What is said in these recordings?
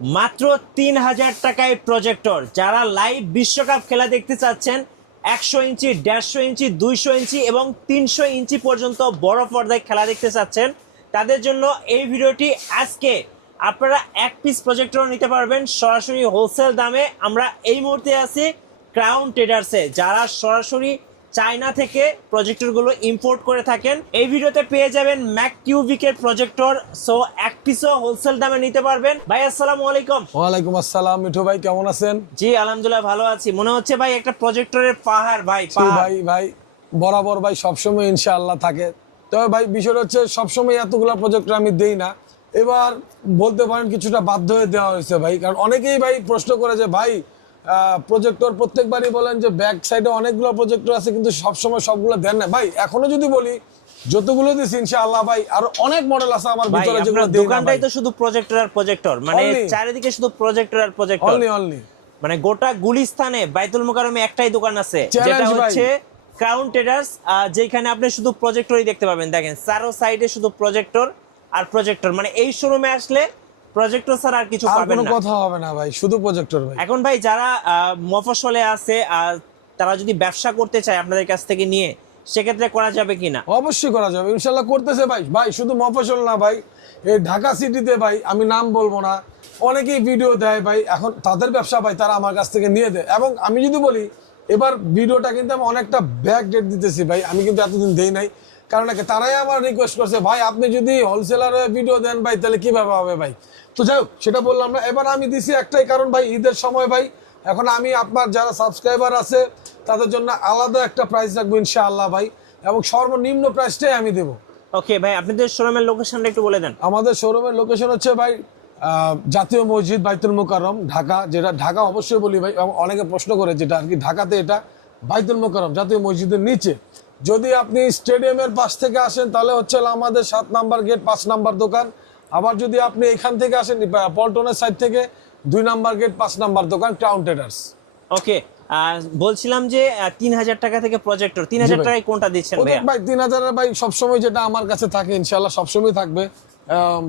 মাত্র ৩,০০০ টাকায় প্রজেক্টর। যারা লাইভ বিশ্বকাপ খেলা দেখতে চাচ্ছেন ১০০ ইঞ্চি, ১৫০ ইঞ্চি, ২০০ ইঞ্চি এবং ৩০০ ইঞ্চি পর্যন্ত বড় পর্দায় খেলা দেখতে চাচ্ছেন, তাদের জন্য এই ভিডিওটি। আজকে আপনারা এক পিস প্রজেক্টর নিতে পারবেন সরাসরি হোলসেল দামে। আমরা এই মুহূর্তে আছি ক্রাউন ট্রেডার্সে, যারা সরাসরি চায়না থেকে প্রজেক্টরগুলো ইম্পোর্ট করে থাকেন। এই ভিডিওতে পেয়ে যাবেন ম্যাককিউবিকের প্রজেক্টর। সো এক পিসও হোলসেল দামে নিতে পারবেন। ভাই আসসালামু আলাইকুম। ওয়ালাইকুম আসসালাম। মিঠু ভাই কেমন আছেন? জি আলহামদুলিল্লাহ ভালো আছি। মনে হচ্ছে ভাই একটা প্রজেক্টরের পাহাড়। ভাই ভাই বরাবর ভাই সবসময় ইনশাআল্লাহ থাকে। তবে ভাই বিষয়টা হচ্ছে সবসময় এতগুলা প্রজেক্টর আমি দেই না। এবার বলতে পারেন কিছুটা বাধ্য হয়ে দেওয়া হয়েছে ভাই, কারণ অনেকেই ভাই প্রশ্ন করে যে ভাই প্রজেক্টর প্রত্যেকবারই বলেন যে ব্যাক সাইডে অনেকগুলো প্রজেক্টর আছে কিন্তু সবসময় সবগুলো দেন না। ভাই এখনো যদি বলি যতগুলো দিছি ইনশাআল্লাহ ভাই আরো অনেক মডেল আছে আমার ভিতরে, যেগুলো দেই না। দোকানটাই তো শুধু প্রজেক্টর আর প্রজেক্টর, মানে চারিদিকে শুধু প্রজেক্টর আর প্রজেক্টর। অনলি মানে গোটা গুলিস্তানে বাইতুল মোকাররমে একটাই দোকান আছে, যেটা হচ্ছে ক্রাউন ট্রেডার্স, যেখানে আপনি শুধু প্রজেক্টরই দেখতে পাবেন। দেখেন চারো সাইডে শুধু প্রজেক্টর আর প্রজেক্টর, মানে এই শোরুমে আসলে প্রজেক্টর ছাড়া আর কিছু পাবেন না, কোনো কথা হবে না ভাই, শুধু প্রজেক্টর ভাই। এখন ভাই যারা মফস্বলে আছে তারা যদি ব্যবসা করতে চায় আপনাদের কাছ থেকে নিয়ে, সেক্ষেত্রে করা যাবে কিনা? অবশ্যই করা যাবে, ইনশাল্লাহ করতেছে ভাই। ভাই শুধু মফস্বল না ভাই, এই ঢাকা সিটিতে ভাই আমি নাম বলবো না, অনেকেই ভিডিও দেয় ভাই, এখন তাদের ব্যবসা ভাই তারা আমার কাছ থেকে নিয়ে দেয়। এবং আমি যদি বলি এবার ভিডিওটা কিন্তু আমি অনেকটা ব্যাক ডেট দিতেছি ভাই, আমি কিন্তু এতদিন দেই নাই। কারণ তারাই আমার রিকোয়েস্ট করছে ভাই আপনি যদি হোলসেলারে ভিডিও দেন ভাই তাহলে কিভাবে হবে ভাই। তো যাই হোক সেটা বললাম না, এবার আমি দিছি একটাই কারণ ভাই ঈদের সময় ভাই, এখন আমি আপনার যারা সাবস্ক্রাইবার আছে তাদের জন্য আলাদা একটা প্রাইস রাখবো ইনশাআল্লাহ ভাই, এবং সর্বনিম্ন প্রাইসটাই আমি দেবো। ওকে ভাই, আপনাদের শোরুমের লোকেশনটা একটু বলে দেন। আমাদের শোরুমের লোকেশন হচ্ছে ভাই জাতীয় মসজিদ বাইতুল মোকাররম ঢাকা, যেটা ঢাকা অবশ্যই বলি ভাই, এবং অনেকে প্রশ্ন করে যেটা আর কি ঢাকাতে, এটা বাইতুল মোকাররম জাতীয় মসজিদের নিচে। যদি আপনি স্টেডিয়ামের পাশ থেকে আসেন তাহলে হচ্ছে আমাদের 7 নাম্বার গেট 5 নাম্বার দোকান। আবার যদি আপনি এখান থেকে আসেন পল্টনের সাইড থেকে 2 নাম্বার গেট 5 নাম্বার দোকান ক্রাউন ট্রেডার্স। ওকে, বলছিলাম যে ৩,০০০ টাকা থেকে প্রজেক্টর, ৩,০০০ টাকায় কোনটা দিচ্ছেন ভাই? ৩,০০০ ভাই সবসময় যেটা আমার কাছে থাকে ইনশাআল্লাহ সবসময় থাকবে।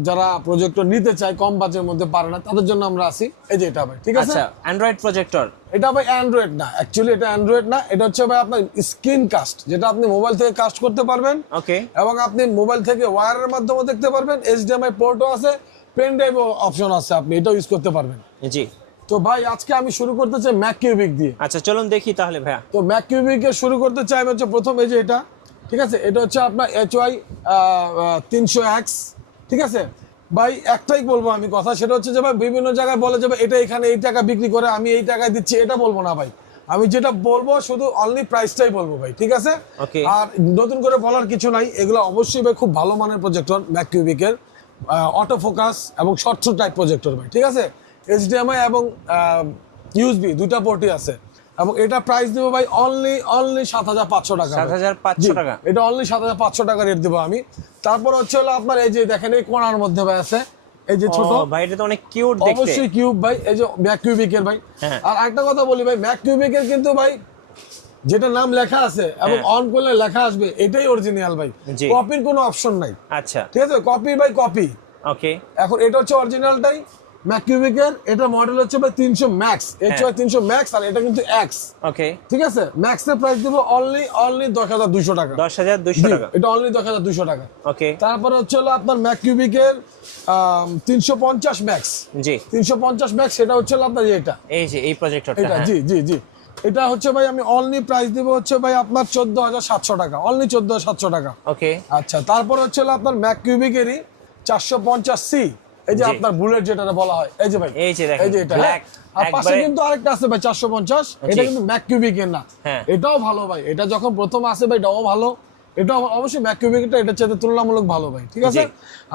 যারা প্রজেক্টর নিতে চায় কম বাজেটের মধ্যে পারে না তাদের জন্য আমরা আছি। এই যে এটা ভাই, ঠিক আছে। আচ্ছা, অ্যান্ড্রয়েড প্রজেক্টর। এটা ভাই অ্যান্ড্রয়েড না, অ্যাকচুয়ালি এটা অ্যান্ড্রয়েড না, এটা হচ্ছে ভাই আপনার স্ক্রিন কাস্ট, যেটা আপনি মোবাইল থেকে কাস্ট করতে পারবেন। ওকে, এবং আপনি মোবাইল থেকে ওয়্যারের মাধ্যমে দেখতে পারবেন, এইচডিএমআই পোর্টও আছে, পেন ড্রাইভ অপশন আছে, আপনি এটাও ইউজ করতে পারবেন। জি। তো ভাই আজকে আমি শুরু করতে চাই ম্যাককিউবিক দিয়ে। আচ্ছা চলুন দেখি তাহলে ভাইয়া। তো ম্যাককিউবিকের শুরু করতে চাই হচ্ছে প্রথম এই যে এটা, ঠিক আছে। এটা হচ্ছে আপনার HY 300X, ঠিক আছে ভাই। একটাই বলবো আমি কথা, সেটা হচ্ছে যে ভাই বিভিন্ন জায়গায় বলে যে এটা এখানে এই টাকা বিক্রি করে আমি এই টাকায় দিচ্ছি, এটা বলবো না ভাই। আমি যেটা বলবো শুধু অনলি প্রাইসটাই বলবো ভাই, ঠিক আছে। আর নতুন করে বলার কিছু নাই, এগুলো অবশ্যই ভাই খুব ভালো মানের প্রজেক্টর ম্যাককিউবিকের, অটো ফোকাস এবং শর্ট থ্রু টাইপ প্রজেক্টর ভাই, ঠিক আছে। এইচডিএমআই এবং ইউএসবি দুইটা পোর্টই আছে। এবং এটা প্রাইস দেবো ভাই অনলি 7,500 টাকা। 7,500 টাকা, এটা অনলি 7,500 টাকা রেট দেবো আমি। তারপর হচ্ছে হলো আপনার এই যে দেখেন এই কোণার মধ্যে ভাই আছে এই যে ছোট ভাই, এটা তো অনেক কিউট দেখতে। অবশ্যই কিউব ভাই, এই যে ম্যাককিউবিকের ভাই। আর একটা কথা বলি ভাই, ম্যাককিউবিকের কিন্তু ভাই যেটা নাম লেখা আছে এবং অন করলে লেখা আসবে এটাই অরিজিনাল ভাই, কপির কোনো অপশন নাই। আচ্ছা ঠিক আছে, কপি বাই কপি। ওকে, এখন এটা হচ্ছে অরিজিনালটাই ম্যাককিউবিকের, এটা মডেল হচ্ছে ভাই 300 ম্যাক্স, HY 300 ম্যাক্স, আর এটা কিন্তু এক্স। ওকে, ঠিক আছে, ম্যাক্স এর প্রাইস দেব অনলি 10,200 টাকা। 10,200 টাকা, এটা অনলি 10,200 টাকা। ওকে, তারপর হচ্ছে হলো আপনার ম্যাককিউবিকের 350 ম্যাক্স। জি 350 ম্যাক্স, সেটা হচ্ছে হলো আপনার এটা, এই যে এই প্রজেক্টরটা। এটা জি জি জি, এটা হচ্ছে ভাই আমি অনলি প্রাইস দেব হচ্ছে ভাই আপনার 14,700 টাকা, অনলি 14,700 টাকা। ওকে, আচ্ছা তারপর হচ্ছে হলো আপনার ম্যাককিউবিকেরই 450C, এই যে আপনার বুলেট যেটা বলা হয়, এই যে ভাই এই যে দেখেন, এই যে এটা। আর পাশে কিন্তু আরেকটা আছে ভাই 450, এটা কিন্তু ম্যাককিউবিকের না, এটাও ভালো ভাই। এটা যখন প্রথম আসে ভাই এটাও ভালো, এটা অবশ্যই ম্যাককিউবিকটা এটার চাইতে তুলনামূলক ভালো ভাই, ঠিক আছে।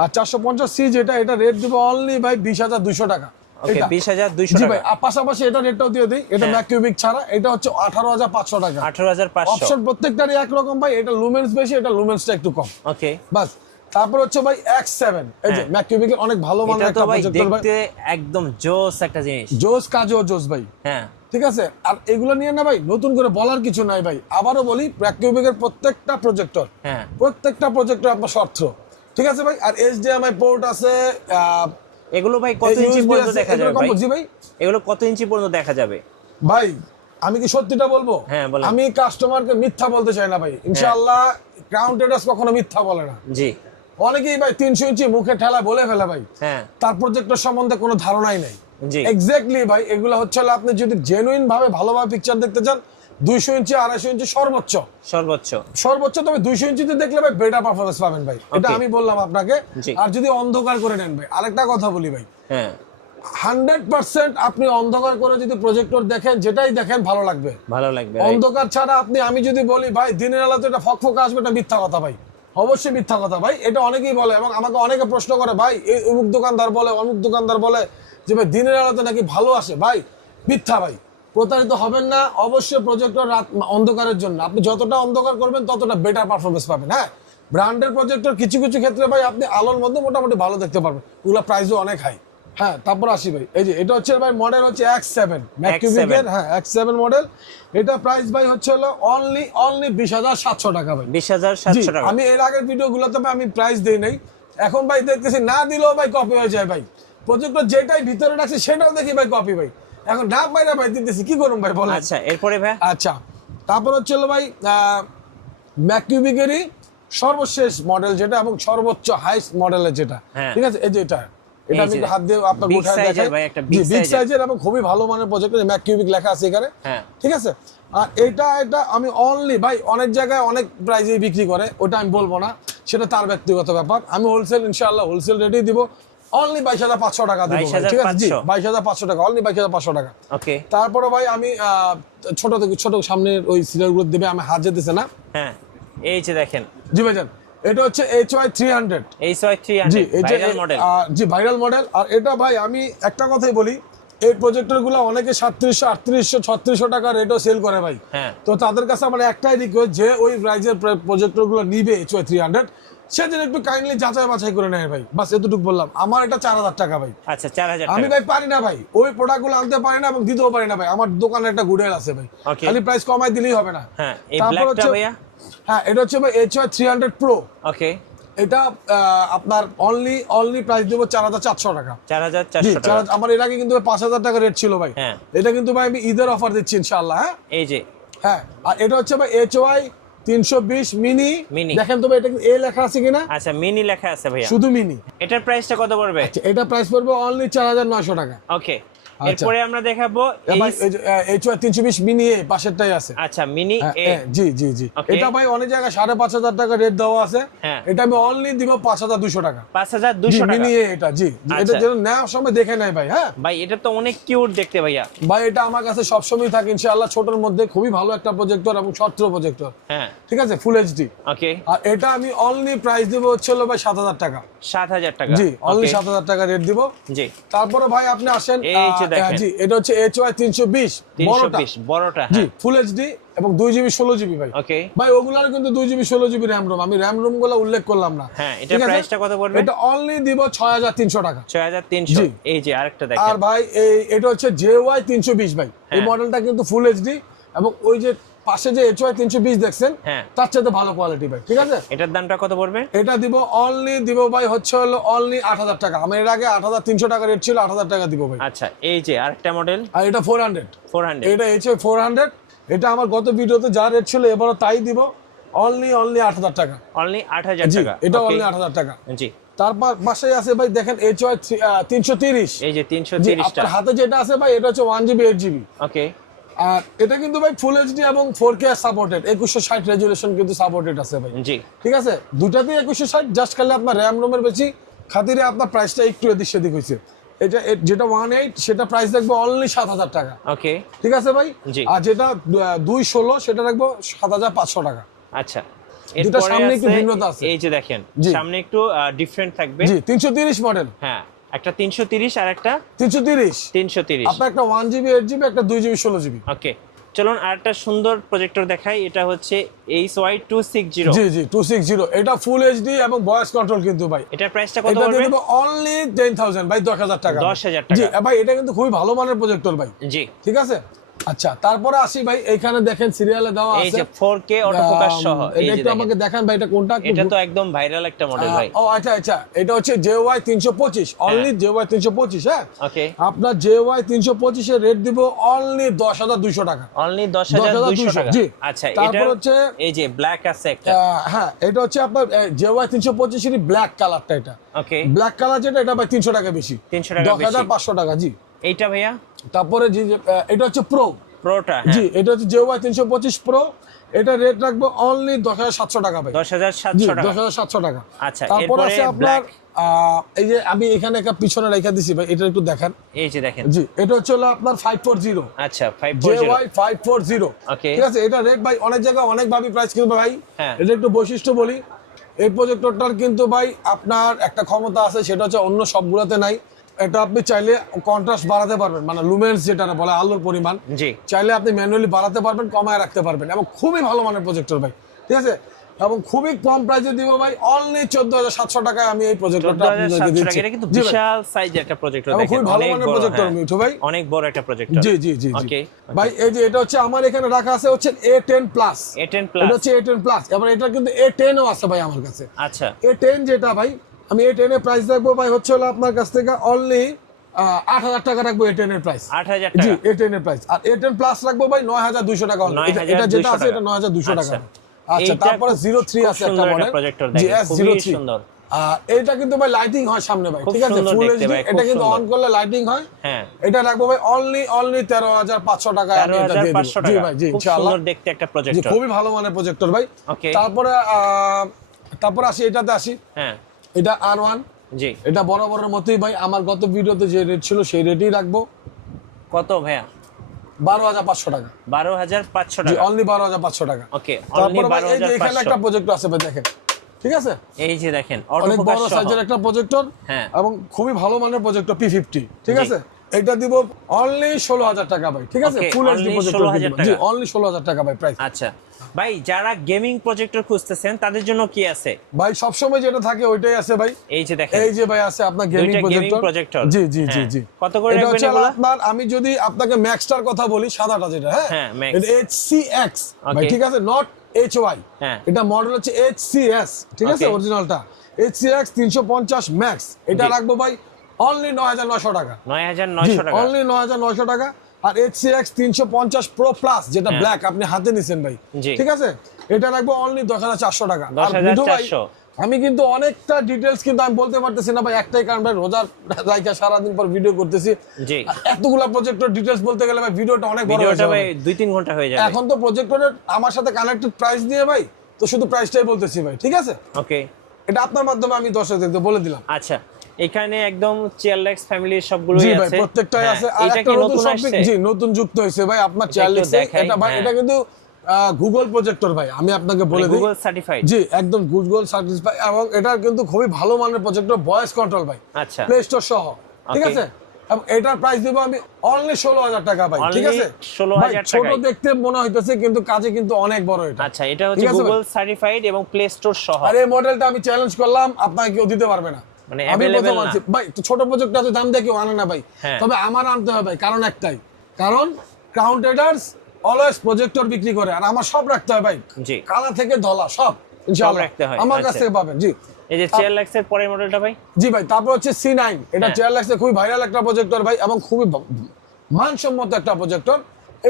আর 450C যেটা, এটা রেট দিব অনলি ভাই 20,200 টাকা। ওকে, 20,200 জি টাকা। ভাই, আর পাশাপাশি এটা রেটটাও দিয়ে দেই, এটা ম্যাককিউবিক ছাড়া, এটা হচ্ছে 18,500 টাকা। 18,500, অপশন প্রত্যেকটারই এক রকম ভাই, এটা লুমেন্স বেশি, এটা লুমেন্সটা একটু কম। ওকে, বাস। তারপর হচ্ছে ভাই X7, এই যে ম্যাককিউবিকের অনেক ভালো মানের একটা প্রজেক্টর ভাই, দেখতে একদম জোস একটা জিনিস, জোস কাজও জোস ভাই। হ্যাঁ ঠিক আছে, আর এগুলো নিয়ে না ভাই নতুন করে বলার কিছু নাই ভাই। আবারও বলি, ম্যাককিউবিকের প্রত্যেকটা প্রজেক্টর আপনার শর্ট থ্রো, ঠিক আছে ভাই। আর HDMI পোর্ট আছে, এগুলো ভাই কত ইঞ্চি পর্যন্ত দেখা যাবে ভাই? জি ভাই, এগুলো কত ইঞ্চি পর্যন্ত দেখা যাবে ভাই আমি কি সত্যিটা বলবো? হ্যাঁ, বলেন। আমি কাস্টমারকে মিথ্যা বলতে চাই না ভাই, ইনশাআল্লাহ ক্রাউন ট্রেডার্স কখনো মিথ্যা বলে না। জি। অনেকেই ভাই 300 ইঞ্চি মুখে ঠেলা বলে ফেলে ভাই, হ্যাঁ। তার প্রজেক্টর সম্বন্ধে কোনো ধারণাই নেই। জি। এক্স্যাক্টলি ভাই, এগুলো হচ্ছে হলো আপনি যদি জেনুইন ভাবে ভালোভাবে পিকচার দেখতে চান 200 ইঞ্চি 250 ইঞ্চি সর্বোচ্চ সর্বোচ্চ তবে 200 ইঞ্চিতে দেখলে ভাই বেটার পারফরমেন্স পাবেন ভাই, এটা Okay. আমি বললাম আপনাকে। জি। আর যদি অন্ধকার করে নেন ভাই, আরেকটা কথা বলি ভাই, হ্যাঁ 100% আপনি অন্ধকার করে যদি প্রজেক্টর দেখেন, যেটাই দেখেন ভালো লাগবে। right? অন্ধকার ছাড়া আমি যদি বলি ভাই দিনের আলোতে এটা ফকফক আসবে, এটা মিথ্যা কথা ভাই, অবশ্যই মিথ্যা কথা ভাই। এটা অনেকেই বলে এবং আমাকে অনেকে প্রশ্ন করে ভাই, এই অমুক দোকানদার বলে অমুক দোকানদার বলে যে ভাই দিনের আলোতে নাকি ভালো আসে। ভাই মিথ্যা ভাই, প্রতারিত হবেন না। অবশ্যই প্রজেক্টর রাত অন্ধকারের জন্য, আপনি যতটা অন্ধকার করবেন ততটা বেটার পারফরমেন্স পাবেন। হ্যাঁ, ব্র্যান্ডের প্রজেক্টর কিছু কিছু ক্ষেত্রে ভাই আপনি আলোর মধ্যে মোটামুটি ভালো দেখতে পারবেন, ওগুলো প্রাইসও অনেক হাই। হ্যাঁ, তারপর আসি ভাই, এই যে এটা হচ্ছে ভাই মডেল হচ্ছে X7 ম্যাককিউবিকের। হ্যাঁ, X7 মডেল। এটা প্রাইস ভাই হচ্ছে হলো অনলি 20,700 টাকা ভাই। 20,700 টাকা। আমি এর আগের ভিডিওগুলোতে আমি প্রাইস দেই নাই, এখন ভাই দেখতেছি না দিলেও ভাই কপি হয়ে যায় ভাই। প্রজেক্টর যেটাই ভিতরে রাখছে সেটাও দেখি ভাই কপি ভাই, এখন না পাইরা ভাই দিতেছি, কি করুন ভাই বলেন। আচ্ছা, এরপরে ভাই? আচ্ছা, তারপর হচ্ছে হলো ভাই ম্যাককিউবিকেরই সর্বশেষ মডেল যেটা এবং সর্বোচ্চ হাইস্ট মডেলের যেটা, হ্যাঁ। ঠিক আছে। এই যে এটা আমি একটু হাত দিয়ে আপনার Big উঠায় size-এর দেখাই ভাই, একটা জি, big বিগ size-এর। সাইজের এবং খুবই ভালো মানের প্রজেক্টর, ম্যাককিউবিক লেখা আছে এখানে। হ্যাঁ। ঠিক আছে। আর এটা আমি অনলি ভাই অনেক জায়গায় অনেক প্রাইসে বিক্রি করে, ওটা আমি বলবো না, সেটা তার ব্যক্তিগত ব্যাপার। আমি হোলসেল ইনশাআল্লাহ হোলসেল রেটে দিব, অনলি 22,500 টাকা দিব ভাই, ঠিক আছে। জি, 22,500 টাকা, অনলি 22,500 টাকা। ওকে। তারপরে ভাই আমি ছোট থেকে ছোট সামনের ওই সিরিয়ালগুলো দেবে, আমি হাত যেতেছে না। হ্যাঁ, এই যে দেখেন। জি ভাইজান, এটা হচ্ছে HY300। HY300 জি, এটা ভাইরাল মডেল। জি, ভাইরাল মডেল। আর এটা ভাই আমি একটা কথাই বলি, এই প্রজেক্টরগুলো অনেকে 3700, 3800, 3600 টাকা রেটও সেল করে ভাই। হ্যাঁ। তো তাদের কাছে আমার একটাই রিকোয়েস্ট, যে ওই প্রাইজের প্রজেক্টরগুলো নিবে HY300, সে যেন একটু কাইন্ডলি যাচাই বাছাই করে নেয় ভাই, বাস এতটুকু বললাম। আমার এটা 4000 টাকা ভাই। আচ্ছা, 4000 আমি টাকা। ভাই পারি না ভাই, ওই প্রোডাক্টগুলো আনতে পারি না এবং দিতেও পারি না ভাই। আমার দোকানে একটা গুডেল আছে ভাই, Okay. খালি প্রাইস কমাই দিলেই হবে না। হ্যাঁ, এই তারপর ব্ল্যাকটা হচ্ছে ভাইয়া? হ্যাঁ, এটা হচ্ছে ভাই HY300 Pro। ওকে। এটা আপনার অনলি প্রাইস দেবো 4400 টাকা। 4400 টাকা। আমার এর আগে কিন্তু 5000 টাকা রেট ছিল ভাই। হ্যাঁ। এটা কিন্তু ভাই আমি ঈদের অফার দিচ্ছি ইনশাআল্লাহ। হ্যাঁ, এই যে। হ্যাঁ। আর এটা হচ্ছে ভাই HY320 মিনি। মিনি। দেখেন তো ভাই এটা এ লেখা আছে কিনা। আচ্ছা, মিনি লেখা আছে ভাইয়া। শুধু মিনি। এটার প্রাইসটা কত পড়বে? আচ্ছা, এটা প্রাইস পড়বে অনলি 4900 টাকা। ওকে। আচ্ছা। এরপরে আমরা দেখাবো ভাই HY320 মিনি এ পাশেরটাই আছে। আচ্ছা, মিনি এ। জি জি জি। Okay. এটা ভাই অনেক জায়গায় 5500 টাকা রেট দেওয়া আছে। হ্যাঁ। এটা আমি অনলি দিব 5200 টাকা। 5200 টাকা। মিনি এ এটা, জি। এটা আচ্ছা। যেন নেওয়ার সময় দেখে নেয় ভাই। হ্যাঁ ভাই, এটা তো অনেক কিউট দেখতে ভাইয়া। ভাই, এটা আমার কাছে সবসময় থাকে ইনশাআল্লাহ, ছোটর মধ্যে খুবই ভালো একটা প্রজেক্টর এবং সত্র প্রজেক্টর। হ্যাঁ। ঠিক আছে, ফুল এইচডি। ওকে। আর এটা আমি অনলি প্রাইস দেব হচ্ছে হলো ভাই 7000 টাকা। 7000 টাকা। জি, অনলি Okay. 7000 টাকা রেট দিব। জি। তারপরে ভাই আপনি আসেন, এই যে দেখেন। জি, এটা হচ্ছে HY320 বড়টা। 320 বড়টা। জি, হ্যাঁ। ফুল এইচডি এবং 2GB 16GB ভাই। ওকে। ভাই ওগুলার কিন্তু 2GB 16GB র‍্যাম রোম, আমি র‍্যাম রোম গুলো উল্লেখ করলাম না। হ্যাঁ, এটার ঠিক আছে? প্রাইসটা কত পড়বে? এটা অনলি দিব 6300 টাকা। 6300। জি। এই যে আরেকটা আর দেখেন। ভাই এটা হচ্ছে JY320 ভাই। এই হ্যাঁ। মডেলটা কিন্তু ফুল এইচডি এবং ওই যে পাশে যে HY320 দেখছেন, হ্যাঁ। তার চাইতে ভালো কোয়ালিটি ভাই। ঠিক আছে, এটার দামটা কত পড়বে? এটা দিব ভাই হচ্ছে হলো অনলি 8000 টাকা। আমার এর আগে 8300 টাকা রেট ছিল, 8000 টাকা দিব ভাই। আচ্ছা, এই যে আরেকটা মডেল। আর এটা 400। 400। এটা HY400। এটা আমার গত ভিডিওতে যা রেট ছিল এবারও তাই দিব, অনলি 8000 টাকা। অনলি 8000 জি, টাকা। এটা Okay. অনলি 8000 টাকা। জি। তারপর পাশে আছে ভাই দেখেন HY330। এই যে জি, 330 টা। আপনার হাতে যেটা আছে ভাই এটা হচ্ছে 1GB 8GB। ওকে। আর এটা কিন্তু ভাই ফুল এইচডি এবং 4K সাপোর্টেড, 2160 রেজুলেশন কিন্তু সাপোর্টেড আছে ভাই। জি। ঠিক আছে, দুটাতেই 2160, জাস্ট খালি আপনার র‍্যাম রোমের বেশি খাতিরে আপনার প্রাইসটা একটু এদিক সেদিক হয়েছে। এটা যেটা 18 সেটা প্রাইস রাখবো অনলি 7000 টাকা। ওকে। ঠিক আছে ভাই। জি। আর যেটা 216 সেটা রাখবো 7500 টাকা। আচ্ছা। দুটো এরপরে সামনে একটু আছে, ভিন্নতা আছে। এই যে দেখেন, জি। সামনে একটু ডিফারেন্ট থাকবে। জি, 330 মডেল। হ্যাঁ, একটা 330 আর একটা 330। 330। আপনার একটা 1GB 8GB, একটা 2GB 16GB। ওকে। চলুন আরেকটা সুন্দর প্রজেক্টর দেখাই। এটা হচ্ছে HY260। জি জি, 260। এটা ফুল এইচডি এবং ভয়েস কন্ট্রোল কিন্তু ভাই। এটার প্রাইসটা কত এটা পড়বে? দিয়ে দেবো অনলি 10000 ভাই, 10000 টাকা। 10,000 টাকা। জি ভাই, এটা কিন্তু খুবই ভালো মানের প্রজেক্টর ভাই। জি। ঠিক আছে, আচ্ছা তারপরে আসি ভাই, এখানে দেখেন সিরিয়ালে দেওয়া এই আছে যে 4K অটোফোকাস সহ, এই এটা যে একটু দেখেন। আমাকে দেখান ভাই, এটা কোনটা? এটা তো একদম ভাইরাল একটা মডেল ভাই। ও আচ্ছা আচ্ছা, এটা হচ্ছে JY 325, অনলি JY 325। হ্যাঁ ওকে, আপনার JY 325 এর রেট দিব অনলি 10,200 টাকা। অনলি 10,200 টাকা। জি। আচ্ছা, তারপর এটা হচ্ছে এই যে ব্ল্যাক আছে একটা। হ্যাঁ এটা হচ্ছে আপনার JY 325 এর ব্ল্যাক কালারটা, এটা ওকে, ব্ল্যাক কালার যেটা, এটা ভাই 300 টাকা বেশি, 300 টাকা বেশি। 10,500 টাকা। জি। এইটা ভাইয়া তারপরে এটা হচ্ছে প্রো। প্রোটা, জি, এটা হচ্ছে JY 325 প্রো, এটা রেট রাখবো অনলি 10,700 টাকা ভাই। 10,700 টাকা। 10,700 টাকা। আচ্ছা, তারপর এরপরে আছে আপনার ব্ল্যাক। এই যে আমি এখানে একটা পিছনে রেখে দিছি ভাই, এটা একটু দেখেন। এই যে দেখেন। জি, এটা হচ্ছে হলো আপনার 540। আচ্ছা, 540। JY 540। ওকে। ঠিক আছে, এটা রেট ভাই অনেক জায়গায় অনেক ভাবে প্রাইস কিন্তু ভাই। হ্যাঁ। এটা একটু বৈশিষ্ট্য বলি, এই প্রজেক্টরটার কিন্তু ভাই আপনার একটা ক্ষমতা আছে, সেটা হচ্ছে অন্য সবগুলোতে নাই। এটা আপনি চাইলে কন্ট্রাস্ট বাড়াতে পারবেন, মানে লুমেন্স যেটা বলে আলোর পরিমাণ, জি। চাইলে আপনি ম্যানুয়ালি বাড়াতে পারবেন, কমায় রাখতে পারবেন, এবং খুবই ভালো মানের প্রজেক্টর ভাই। ঠিক আছে, এবং খুবই কম প্রাইসে দিব ভাই, অনলি 14,700 টাকায় আমি এই প্রজেক্টরটা আপনাদেরকে 14,700 দিচ্ছি। টাকা। এটা কিন্তু জি ভাই। বিশাল সাইজের একটা প্রজেক্টর এবং দেখেন, খুবই ভালো অনেক মানের বড়, প্রজেক্টর হ্যাঁ। মিঠু ভাই। অনেক বড় একটা প্রজেক্টর। জি জি জি জি। ওকে। ভাই এই যে এটা হচ্ছে আমার এখানে রাখা আছে হচ্ছে A10 প্লাস। A10 এটা প্লাস। হচ্ছে A10 প্লাস, এবার এটা কিন্তু A10 ও আছে ভাই আমার কাছে। আচ্ছা, A10 যেটা ভাই, আমি A10 এর প্রাইস রাখবো ভাই হচ্ছে হলো আপনার কাছ থেকে অনলি 8,000 টাকা রাখবো A10 এর প্রাইস। 8,000 জি, টাকা। A10 এর প্রাইস। আর A10 প্লাস রাখবো ভাই 9,200 টাকা অনলি। এটা যেটা আছে এটা 9,200 টাকা। আচ্ছা, তারপরে 03 আছে একটা মডেল। প্রজেক্টর জি, দেখেন, খুবই S03। সুন্দর। এটা কিন্তু ভাই লাইটিং হয় সামনে ভাই, খুব ঠিক আছে, সুন্দর ফুল দেখতে এইচডি। ভাই, খুব এটা কিন্তু সুন্দর। অন করলে লাইটিং হয়। হ্যাঁ, এটা রাখবো ভাই অনলি 13,500 টাকা আমি এটা দিয়ে দেব। 13,500 জি টাকা। ভাই, জি খুব ইনশাআল্লাহ। সুন্দর দেখতে একটা জি, প্রজেক্টর। খুবই ভালো মানের প্রজেক্টর ভাই। ওকে। তারপরে আসি এটাতে আসি। হ্যাঁ, এটা R1। জি। এটা বরাবরের মতোই ভাই, আমার গত ভিডিওতে যে রেট ছিল সেই রেটই রাখবো, কত ভাইয়া? 12,500 টাকা। 12,500 জি, টাকা। অনলি 12,500 টাকা। ওকে, অনলি তারপরে ভাই এই যে এখানে একটা 12,500। প্রজেক্টর আছে ভাই, দেখেন। ঠিক আছে, এই যে দেখেন, অনেক অটোফোকাস বড় সহ। সাইজের একটা প্রজেক্টর, হ্যাঁ। এবং খুবই ভালো মানের প্রজেক্টর P50। ঠিক জি। আছে, এটা দিব অনলি 16,000 টাকা ভাই। ঠিক আছে, Okay, full HD only projector 16,000 জি, টাকা। অনলি 16,000 টাকা ভাই প্রাইস। আচ্ছা ভাই, যারা গেমিং প্রজেক্টর খুঁজতেছেন তাদের জন্য কি আছে? ভাই সবসময় যেটা থাকে ওইটাই আছে ভাই। এই যে দেখেন, এই যে ভাই আছে আপনার গেমিং দুইটা gaming প্রজেক্টর। projector। জি জি জি হ্যাঁ। জি। কত করে এটা রাখবেন হচ্ছে এগুলা? আপনার, আমি যদি আপনাকে ম্যাক্সটার কথা বলি, সাদাটা যেটা, হ্যাঁ হ্যাঁ, Max। এটা HCX ভাই, Okay। ঠিক আছে, নট HY। হ্যাঁ। এটা মডেল হচ্ছে HCS, ঠিক আছে, Okay। অরিজিনালটা HCX 350 ম্যাক্স। এটা জি। রাখবো ভাই অনলি 9,900 টাকা। 9,900 টাকা। অনলি 9,900 টাকা। আর HCX 350 প্রো প্লাস যেটা হ্যাঁ। ব্ল্যাক আপনি হাতে নিছেন ভাই, জি। ঠিক আছে, এটা রাখবো অনলি 10,400 টাকা। আর 10,400 মিঠু ভাই, আমি কিন্তু অনেকটা ডিটেলস কিন্তু আমি বলতে পারতেছি না ভাই, একটাই কারণ ভাই, রোজার রাইখা সারাদিন পর ভিডিও করতেছি। জি। আর এতগুলা প্রজেক্টর ডিটেলস বলতে গেলে ভাই ভিডিওটা অনেক বড় হয়ে ভিডিওটা যাবে। ভাই 2-3 ঘন্টা হয়ে যাবে। এখন তো প্রজেক্টরের আমার সাথে কানেক্টেড প্রাইস দিয়ে ভাই, তো শুধু প্রাইসটাই বলতেছি ভাই, ঠিক আছে, ওকে। এটা আপনার মাধ্যমে আমি দর্শকদেরকে বলে দিলাম। আচ্ছা, এখানে একদম চেয়ারলেক্স ফ্যামিলির জি সবগুলোই ভাই, আছে। প্রত্যেকটাই হ্যাঁ, আছে। আর এটা একটা কি নতুন নতুন শপিং, আসছে? জি নতুন যুক্ত হয়েছে ভাই আপনার একটু চেয়ারলেক্স। দেখাই, এটা ভাই, হ্যাঁ। এটা কিন্তু গুগল প্রজেক্টর ভাই, আমি আপনাকে বলে দিই। Google certified. জি, একদম গুগল সার্টিফাইড, এবং এটা কিন্তু খুবই ভালো মানের প্রজেক্টর, ভয়েস কন্ট্রোল ভাই, আচ্ছা। প্লে স্টোর সহ, ঠিক Okay। আছে। এবং এটার প্রাইস দেবো আমি অনলি 16,000 টাকা ভাই, ঠিক Only আছে। 16,000 ভাই, ছোট টাকায়। দেখতে মনে হইতেছে কিন্তু কাজে কিন্তু অনেক বড় এটা। আচ্ছা, এটা হচ্ছে ঠিক আছে ভাই? গুগল সার্টিফাইড এবং প্লে স্টোর সহ। আর এই মডেলটা আমি চ্যালেঞ্জ করলাম, আপনাকে কেউ দিতে পারবে না। মানে আমি available প্রথম না। আনছি ভাই, তো ছোট প্রজেক্টটা তো দাম দিয়ে কেউ আনে না ভাই। হ্যাঁ। তবে আমার আনতে হবে ভাই, কারণ একটাই, কারণ ক্রাউন ট্রেডার্স অলওয়েজ প্রজেক্টর বিক্রি করে, আর আমার সব রাখতে হয় ভাই, জি। কালা থেকে ধলা সব ইনশাআল্লাহ রাখতে হয়। আমার কাছ আচ্ছা। থেকে পাবেন। জি এই যে চেয়ারলেক্সের পরের মডেলটা ভাই। জি ভাই, তারপর হচ্ছে C9। এটা হ্যাঁ। চেয়ারলেক্সে খুবই ভাইরাল একটা প্রজেক্টর ভাই, এবং খুবই মানসম্মত একটা প্রজেক্টর।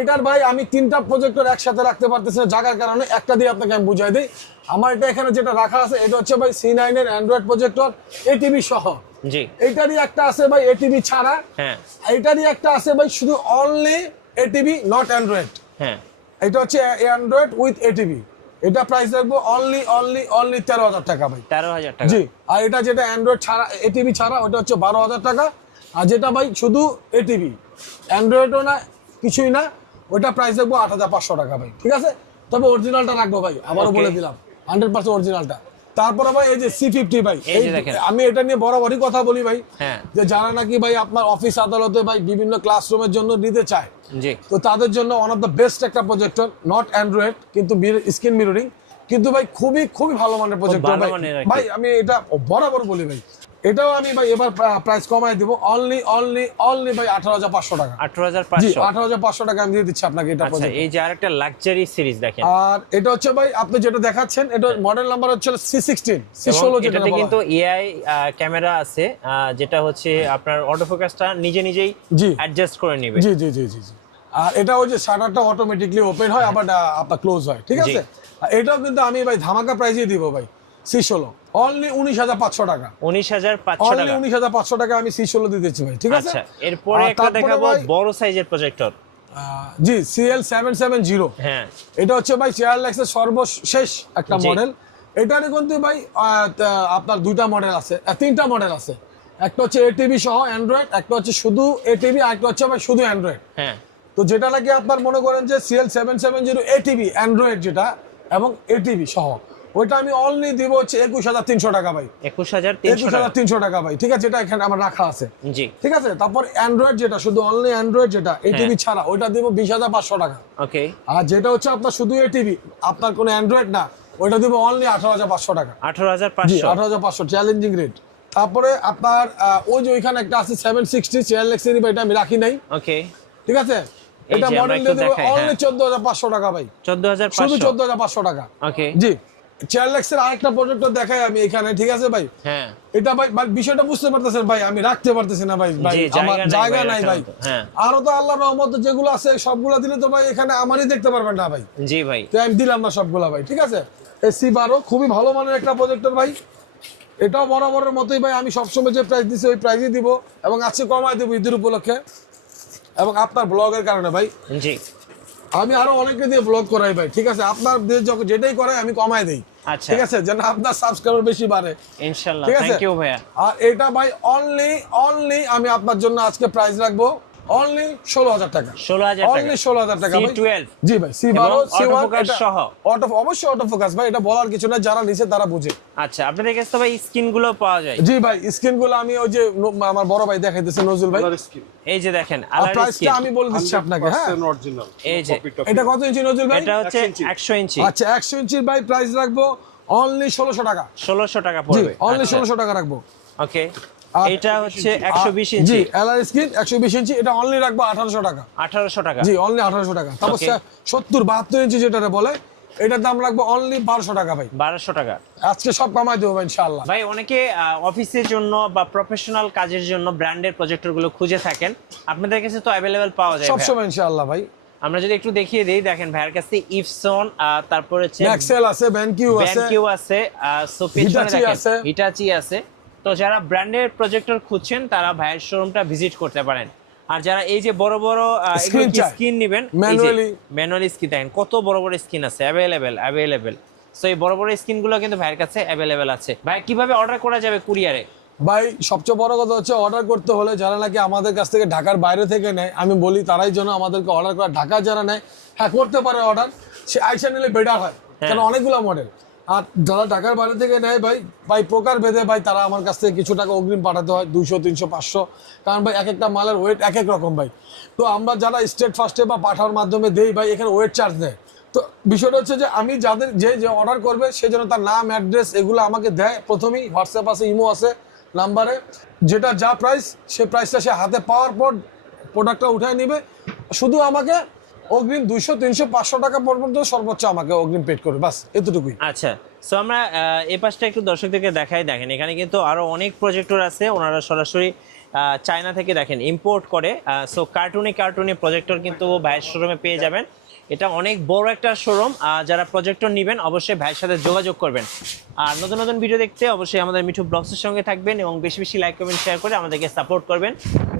এটার ভাই আমি 3টা প্রজেক্টর একসাথে রাখতে পারতেছি না জায়গার কারণে, একটা দিয়ে আপনাকে আমি বুঝাই দিই। আমার এটা এখানে যেটা রাখা আছে, এটা হচ্ছে ভাই C9 এর অ্যান্ড্রয়েড প্রজেক্টর, ATV সহ। জি। এইটারই একটা আছে ভাই ATV ছাড়া। হ্যাঁ। এইটারই একটা আছে ভাই শুধু অনলি ATV, নট অ্যান্ড্রয়েড। হ্যাঁ। এটা হচ্ছে অ্যান্ড্রয়েড উইথ ATV। এটা প্রাইস রাখবো অনলি 13,000 টাকা ভাই। 13,000 টাকা। জি। আর এটা যেটা অ্যান্ড্রয়েড ছাড়া, ATV ছাড়া, ওটা হচ্ছে 12,000 টাকা। আর যেটা ভাই শুধু ATV, অ্যান্ড্রয়েডও না, কিছুই না, ওটা প্রাইস রাখবো 8,500 টাকা ভাই, ঠিক আছে। তবে অরিজিনালটা রাখবো ভাই, আবারও Okay। বলে দিলাম 100% অরিজিনালটা। তারপরে ভাই এই যে C50 ভাই, এই যে দেখেন। আমি এটা নিয়ে বরাবরই কথা বলি ভাই, হ্যাঁ। যে যারা নাকি ভাই আপনার অফিস আদালতে ভাই বিভিন্ন ক্লাসরুমের জন্য নিতে চায়, জি। তো তাদের জন্য ওয়ান অফ দ্য বেস্ট একটা প্রজেক্টর, নট অ্যান্ড্রয়েড, কিন্তু স্ক্রিন মিররিং, কিন্তু ভাই খুবই খুবই ভালো মানের প্রজেক্টর ভালো ভাই। মানের আর কি। ভাই আমি এটা বরাবর বলি ভাই, এটাও আমি ভাই এবার প্রাইস কমায় দিব অনলি ভাই 18,500 টাকা। জি 18,500। 18,500 টাকা আমি দিয়ে দিচ্ছি আপনাকে এটা আচ্ছা, project। এই যে আরেকটা লাক্সারি সিরিজ দেখেন, আর এটা হচ্ছে ভাই আপনি যেটা দেখাচ্ছেন এটা মডেল নাম্বার হচ্ছে C16 এবং C16 যেটা এটাতে বলা কিন্তু হয়। এআই ক্যামেরা আছে, যেটা হচ্ছে আপনার অটো ফোকাসটা নিজেই জি অ্যাডজাস্ট করে নেবে। জি জি জি জি জি। আর এটা ওই যে শাটারটা অটোমেটিকলি ওপেন হয় আবার আপনার ক্লোজ হয়, ঠিক আছে। আর এটাও কিন্তু আমি ভাই ধামাকা প্রাইসে দিব ভাই C16 অনলি 19,500 টাকা। 19,500 অনলি টাকা। 19,500 টাকা আমি C16 দিয়ে দিচ্ছি ভাই, ঠিক আছে। আচ্ছা, এরপরে আর একটা তারপরে দেখাবো ভাই, বড় সাইজের প্রজেক্টর। জি CL770। হ্যাঁ, এটা হচ্ছে ভাই চেয়ারলেক্সের সর্বশেষ একটা জি। মডেল। এটারই কিন্তু ভাই আপনার দুইটা মডেল আছে, তিনটা মডেল আছে। একটা হচ্ছে এটিভি সহ অ্যান্ড্রয়েড, একটা হচ্ছে শুধু এটিভি, আর একটা হচ্ছে ভাই শুধু অ্যান্ড্রয়েড। হ্যাঁ, তো যেটা নাকি আপনার মনে করেন যে CL770 এটিভি অ্যান্ড্রয়েড যেটা এবং এটিভি সহ, ওইটা আমি অনলি দিব হচ্ছে 21,300 টাকা ভাই। 21,300 টাকা। 21,300 টাকা ভাই, ঠিক আছে। এটা এখানে আমার রাখা আছে, জি, ঠিক আছে। তারপর অ্যান্ড্রয়েড যেটা শুধু অনলি অ্যান্ড্রয়েড যেটা এটিভি ছাড়া, ওইটা দিব 20,500 টাকা। ওকে। আর যেটা হচ্ছে আপনার শুধু এটিভি, আপনার কোনো অ্যান্ড্রয়েড না, ওইটা দিব অনলি 18,500 টাকা। জি 18,500। 18,500 চ্যালেঞ্জিং রেট। তারপরে আপনার ওই যে ওইখানে একটা আছে 760 চেয়ারলেক্সের, এটা আমি রাখি নাই, ওকে। ঠিক আছে। এই এটা যে আমরা মডেল একটু দিয়ে দেবো দেখাই, অনলি হ্যাঁ। 14,500 টাকা ভাই, শুধু 14,500। 14,500 টাকা। ওকে। জি চেয়ারলেক্সের আরেকটা প্রজেক্টর দেখাই আমি এখানে, ঠিক আছে ভাই। হ্যাঁ, এটা ভাই বিষয়টা বুঝতে পারতেছেন ভাই, আমি রাখতে পারতেছি না ভাই, ভাই জি, আমার জায়গা জায়গা নাই নাই ভাই ভাই। রাখার মতো, হ্যাঁ। আরো তো আল্লাহর রহমতে যেগুলো আছে সবগুলা দিলে তো ভাই এখানে আমারই দেখতে পারবেন না ভাই, জি ভাই। তো আমি দিলাম না সবগুলা ভাই, ঠিক আছে। C12 খুবই ভালো মানের একটা প্রজেক্টর ভাই। এটাও বরাবরের মতোই ভাই, আমি সবসময় যে প্রাইস দিচ্ছি ওই প্রাইসই দিব, এবং আজকে কমায় দেবো ঈদের উপলক্ষে, এবং আপনার ব্লগের কারণে ভাই। জি, আমি আরো অনেকে দিয়ে ব্লগ করাই ভাই, ঠিক আছে। আপনার দিয়ে যখন যেটাই করাই আমি কমায় দেই, আচ্ছা, ঠিক আছে, যেন আপনার সাবস্ক্রাইবার বেশি বাড়ে, ইনশাআল্লাহ। ঠিক আছে। থ্যাংক ইউ ভাইয়া। আর এটা ভাই অনলি আমি আপনার জন্য আজকে প্রাইস রাখবো অনলি 16,000 টাকা। 16,000 টাকা। অনলি 16,000 টাকা ভাই। C12 জি ভাই C12 এবং C1 autofocus সহ। অবশ্যই অটো ফোকাস ভাই, এটা বলার কিছু না, যারা নিচে তারা বুঝে। আচ্ছা, আপনাদের কাছে তো ভাই স্ক্রিন গুলো পাওয়া যায়। জি ভাই স্ক্রিন গুলো আমি ওই যে আমার বড় ভাই দেখাইতেছে নজরুল ভাই, এই যে দেখেন আর আলার প্রাইসটা স্ক্রিন। আমি বলে দিচ্ছি আপনাকে, হ্যাঁ। অরিজিনাল এই যে এটা কত ইঞ্চি নজরুল ভাই? এটা হচ্ছে 100 ইঞ্চি। 100 ইঞ্চি। আচ্ছা 100 ইঞ্চির ভাই প্রাইস রাখবো অনলি 1600 টাকা। 1600 টাকা জি পড়বে। অনলি 1600 টাকা রাখবো। ওকে। আর এটা হচ্ছে 120 জি ইঞ্চি। এলআর স্ক্রিন 120 ইঞ্চি, এটা অনলি রাখবো 1800 টাকা। 1800 টাকা। জি অনলি 1800 টাকা। তারপর Okay. 70-72 ইঞ্চি যেটা বলে, এটার দাম রাখবো অনলি 1200 টাকা ভাই। 1200 টাকা। আজকে সব কমাই দেবো ভাই ইনশাআল্লাহ। ভাই অনেকে অফিসের জন্য বা প্রফেশনাল কাজের জন্য ব্র্যান্ডের প্রজেক্টর গুলো খুঁজে থাকেন, আপনাদের কাছে তো অ্যাভেলেবেল পাওয়া যায় সব ভাইয়া। সময় ইনশাআল্লাহ ভাই। আমরা যদি একটু দেখিয়ে দেই, দেখেন ভাইয়ের কাছে ইপসন, তারপর হচ্ছে ম্যাক্সেল আছে, ব্যানকিউ আছে, ব্যানকিউ আছে, সো পেছনে Hitachi দেখেন আছে। হিটাচি আছে। তো যারা ব্র্যান্ডের প্রজেক্টর খুঁজছেন তারা ভাইয়ের শোরুমটা ভিজিট করতে পারেন। আর যারা এই যে বড় বড় Screen চায়। স্ক্রিন নেবেন, ম্যানুয়ালি স্ক্রিন, দেখেন কত বড় বড় স্ক্রিন আছে, অ্যাভেলেবেল। সো এই বড় বড় স্ক্রিনগুলো কিন্তু ভাইয়ের কাছে অ্যাভেলেবেল আছে। ভাই কিভাবে অর্ডার করা যাবে কুরিয়ারে? ভাই সবচেয়ে বড় কথা হচ্ছে অর্ডার করতে হলে যারা নাকি আমাদের কাছ থেকে ঢাকার বাইরে থেকে নেয়, আমি বলি তারাই যেন আমাদেরকে অর্ডার করে। ঢাকা যারা নেয় হ্যাঁ করতে পারে অর্ডার, সে আইসা নিলে বেটার হয়, কারণ অনেকগুলো মডেল। আর যারা ঢাকার বাইরে থেকে নেয় ভাই প্রকার ভেদে ভাই তারা আমার কাছ থেকে কিছু টাকা অগ্রিম পাঠাতে হয়, 200 300 500, কারণ ভাই এক একটা মালের ওয়েট এক এক রকম ভাই। তো আমরা যারা স্টেট ফার্স্টে বা পাঠার মাধ্যমে দেই ভাই, এখানে ওয়েট চার্জ নেয়। তো বিষয়টা হচ্ছে যে আমি যাদের যে অর্ডার করবে সে যেন তার নাম অ্যাড্রেস এগুলো আমাকে দেয় প্রথমেই, হোয়াটসঅ্যাপ আছে, ইমো আছে নাম্বারে, যেটা যা প্রাইস সে প্রাইসটা সে হাতে পাওয়ার পর প্রোডাক্টটা উঠায় নিবে। শুধু আমাকে অগ্রিম 200 300 500 টাকা পর্যন্ত সর্বোচ্চ আমাকে অগ্রিম পেড করবে, বাস এতটুকুই। আচ্ছা, সো আমরা এই পাশটা একটু দর্শকদেরকে দেখাই। দেখেন এখানে কিন্তু আরো অনেক প্রজেক্টর আছে, ওনারা সরাসরি চায়না থেকে দেখেন ইম্পোর্ট করে। সো কার্টুনে প্রজেক্টর কিন্তু ভাইয়ের শোরুমে পেয়ে যাবেন। এটা অনেক বড় একটা শোরুম। যারা প্রজেক্টর নেবেন অবশ্যই ভাইয়ের সাথে যোগাযোগ করবেন। আর নতুন নতুন ভিডিও দেখতে অবশ্যই আমাদের মিঠু ব্লগসের সঙ্গে থাকবেন এবং বেশি বেশি লাইক কমেন্ট শেয়ার করে আমাদেরকে সাপোর্ট করবেন।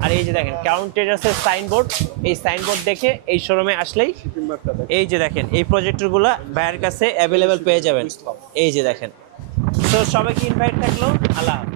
আর এই যে দেখেন কাউন্টেরাসের সাইনবোর্ড, এই সাইনবোর্ড দেখে এই শোরুমে আসলেই এই যে দেখেন এই প্রজেক্টরগুলো ভাইয়ের কাছে অ্যাভেলেবেল পেয়ে যাবেন। এই যে দেখেন। তো সবাইকে ইনভাইট থাকলো, আল্লাহ হাফেজ।